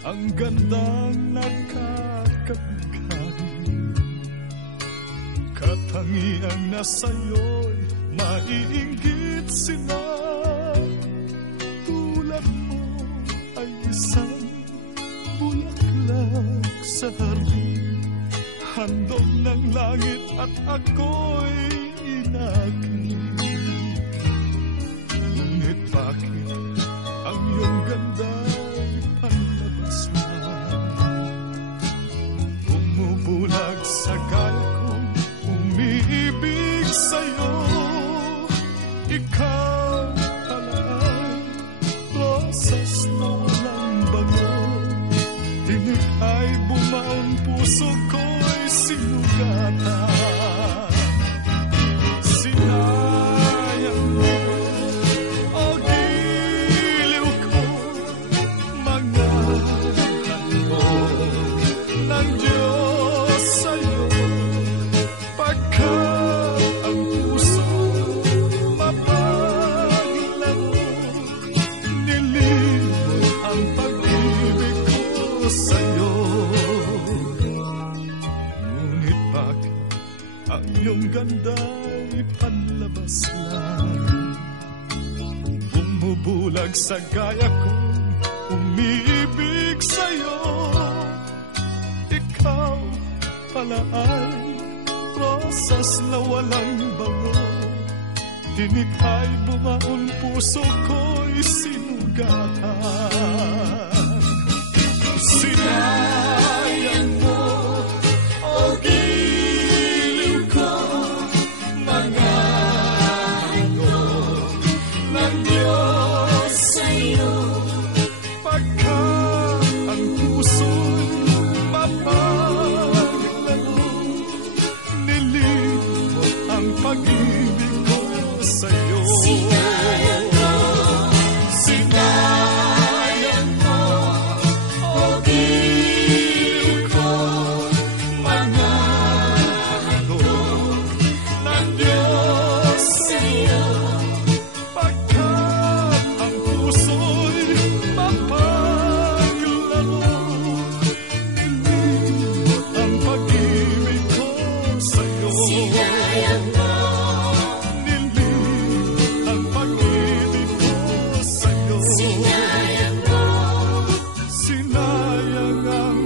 ang gandang nakakabigay. Katangiang na sa'yo'y maiinggit sila. Tulad mo ay isang bulaklak sa hardin, handog ng langit at ako'y inakit. Ngunit bakit ang iyong ganda'y panlabas na? Bumubulag sa gaya kong umiibig sa'yo. Ikaw pala ay rosas na walang bango. Tinig ay bumaon, puso ko'y sinugatan. Sinayang mo, o giliw ko, mga handog ng Diyos sa'yo. Pagkat ang puso mapaglago, nilimot ang pag-ibig ko sa'yo. Ngunit bakit ang iyong ganda'y panlabas lang? Bumubulag sa gaya kong umiibig sa'yo. Ikaw pala ay rosas na walang bango. Tinig ay bumaon, puso ko'y sinugatan. Sinayang mo, o giliw ko, mga handog ng Diyos sa'yo. Pagkat ang puso'y mapaglago, nilimot ang pag-ibig ko sa'yo. Sinayang mo, sinayang mo, o giliw ko, mga handog ng Diyos sa'yo. Pagkat ang puso'y mapaglago, nilimot ang pag-ibig ko sa'yo. Sinayang mo, nilimot ang pag-ibig ko sa'yo. Sinayang mo, sinayang ang